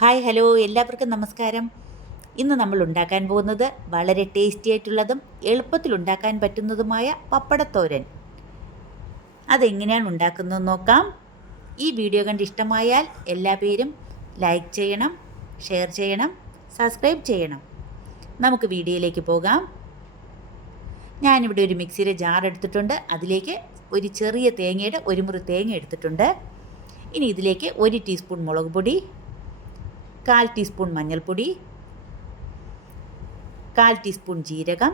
Hi hello എല്ലാവർക്കും നമസ്കാരം. ഇന്ന് നമ്മൾ ഉണ്ടാക്കാൻ പോകുന്നത് വളരെ ടേസ്റ്റി ആയിട്ടുള്ളതും എളുപ്പത്തിൽ ഉണ്ടാക്കാൻ പറ്റുന്നതുമായ പപ്പടത്തോരൻ. അതെങ്ങനെയാണ് ഉണ്ടാക്കുന്നതെന്ന് നോക്കാം. ഈ വീഡിയോ കണ്ട് ഇഷ്ടമായാൽ എല്ലാ പേരും ലൈക്ക് ചെയ്യണം, ഷെയർ ചെയ്യണം, സബ്സ്ക്രൈബ് ചെയ്യണം. നമുക്ക് വീഡിയോയിലേക്ക് പോകാം. ഞാനിവിടെ ഒരു മിക്സിയുടെ ജാർ എടുത്തിട്ടുണ്ട്. അതിലേക്ക് ഒരു ചെറിയ തേങ്ങയുടെ ഒരു മുറി തേങ്ങ എടുത്തിട്ടുണ്ട്. ഇനി ഇതിലേക്ക് 1 ടീസ്പൂൺ മുളക് പൊടി, 1/4 ടീസ്പൂൺ മഞ്ഞൾപ്പൊടി, 1/4 ടീസ്പൂൺ ജീരകം,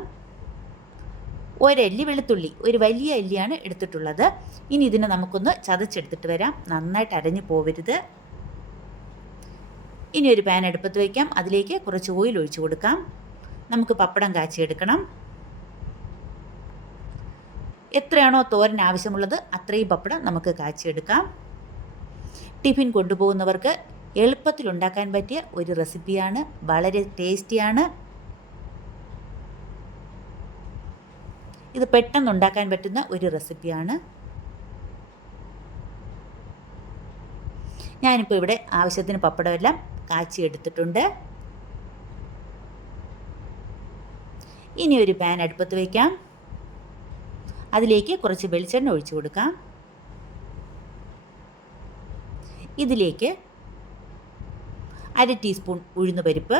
ഒരല്ലി വെളുത്തുള്ളി, ഒരു വലിയ അല്ലിയാണ് എടുത്തിട്ടുള്ളത്. ഇനി ഇതിനെ നമുക്കൊന്ന് ചതച്ചെടുത്തിട്ട് വരാം. നന്നായിട്ട് അരഞ്ഞു പോവരുത്. ഇനി ഒരു പാൻ അടുപ്പത്ത് വയ്ക്കാം. അതിലേക്ക് കുറച്ച് ഓയിൽ ഒഴിച്ചു കൊടുക്കാം. നമുക്ക് പപ്പടം കാച്ചിയെടുക്കണം. എത്രയാണോ തോരൻ ആവശ്യമുള്ളത് അത്രയും പപ്പടം നമുക്ക് കാച്ചിയെടുക്കാം. ടിഫിൻ കൊണ്ടുപോകുന്നവർക്ക് എളുപ്പത്തിൽ ഉണ്ടാക്കാൻ പറ്റിയ ഒരു റെസിപ്പിയാണ്. വളരെ ടേസ്റ്റിയാണ്. ഇത് പെട്ടെന്ന് ഉണ്ടാക്കാൻ പറ്റുന്ന ഒരു റെസിപ്പിയാണ്. ഞാനിപ്പോൾ ഇവിടെ ആവശ്യത്തിന് പപ്പടമെല്ലാം കാച്ചി എടുത്തിട്ടുണ്ട്. ഇനി ഒരു പാൻ അടുപ്പത്ത് വയ്ക്കാം. അതിലേക്ക് കുറച്ച് വെളിച്ചെണ്ണ ഒഴിച്ചു കൊടുക്കാം. ഇതിലേക്ക് 1/2 ടീസ്പൂൺ ഉഴുന്നുപരിപ്പ്.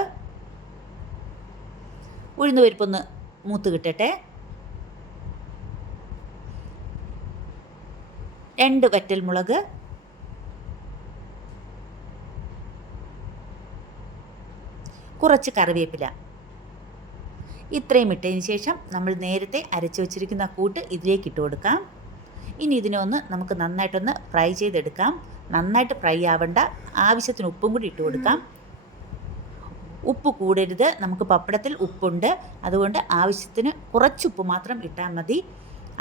ഉഴുന്നുപരിപ്പൊന്ന് മൂത്ത് കിട്ടട്ടെ. 2 വറ്റൽമുളക്, കുറച്ച് കറിവേപ്പില. ഇത്രയും ഇട്ടതിന് ശേഷം നമ്മൾ നേരത്തെ അരച്ചു വച്ചിരിക്കുന്ന കൂട്ട് ഇതിലേക്ക് ഇട്ട് കൊടുക്കാം. ഇനി ഇതിനെ നമുക്ക് നന്നായിട്ടൊന്ന് ഫ്രൈ ചെയ്തെടുക്കാം. നന്നായിട്ട് ഫ്രൈ ആവണ്ട. ആവശ്യത്തിന് ഉപ്പും കൂടി ഇട്ട് കൊടുക്കാം. ഉപ്പ് കൂടരുത്. നമുക്ക് പപ്പടത്തിൽ ഉപ്പുണ്ട്. അതുകൊണ്ട് ആവശ്യത്തിന് കുറച്ച് ഉപ്പ് മാത്രം ഇട്ടാൽ മതി.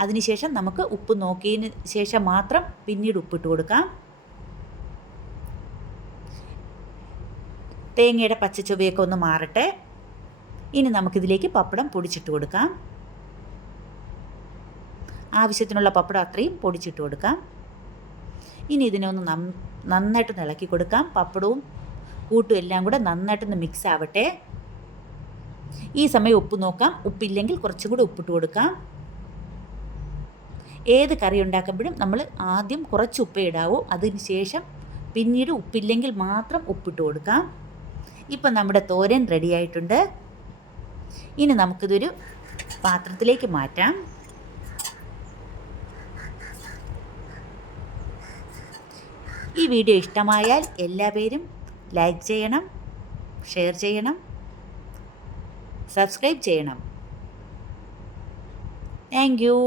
അതിനുശേഷം നമുക്ക് ഉപ്പ് നോക്കിയതിന് ശേഷം മാത്രം പിന്നീട് ഉപ്പിട്ട് കൊടുക്കാം. തേങ്ങയുടെ പച്ചച്ചുവയൊക്കെ ഒന്ന് മാറട്ടെ. ഇനി നമുക്കിതിലേക്ക് പപ്പടം പൊടിച്ചിട്ട് കൊടുക്കാം. ആവശ്യത്തിനുള്ള പപ്പടം അത്രയും പൊടിച്ചിട്ട് കൊടുക്കാം. ഇനി ഇതിനെ ഒന്ന് നന്നായിട്ട് ഇളക്കി കൊടുക്കാം. പപ്പടവും കൂട്ടും എല്ലാം കൂടെ നന്നായിട്ടൊന്ന് മിക്സ് ആവട്ടെ. ഈ സമയം ഉപ്പ് നോക്കാം. ഉപ്പില്ലെങ്കിൽ കുറച്ചും കൂടി ഉപ്പിട്ട് കൊടുക്കാം. ഏത് കറി ഉണ്ടാക്കുമ്പോഴും നമ്മൾ ആദ്യം കുറച്ച് ഉപ്പേ ഇടാവൂ. അതിന് ശേഷം പിന്നീട് ഉപ്പില്ലെങ്കിൽ മാത്രം ഉപ്പിട്ട് കൊടുക്കാം. ഇപ്പം നമ്മുടെ തോരൻ റെഡി ആയിട്ടുണ്ട്. ഇനി നമുക്കിതൊരു പാത്രത്തിലേക്ക് മാറ്റാം. ഈ വീഡിയോ ഇഷ്ടമായാൽ എല്ലാ പേരും ലൈക്ക് ചെയ്യണം, ഷെയർ ചെയ്യണം, സബ്സ്ക്രൈബ് ചെയ്യണം. Thank you.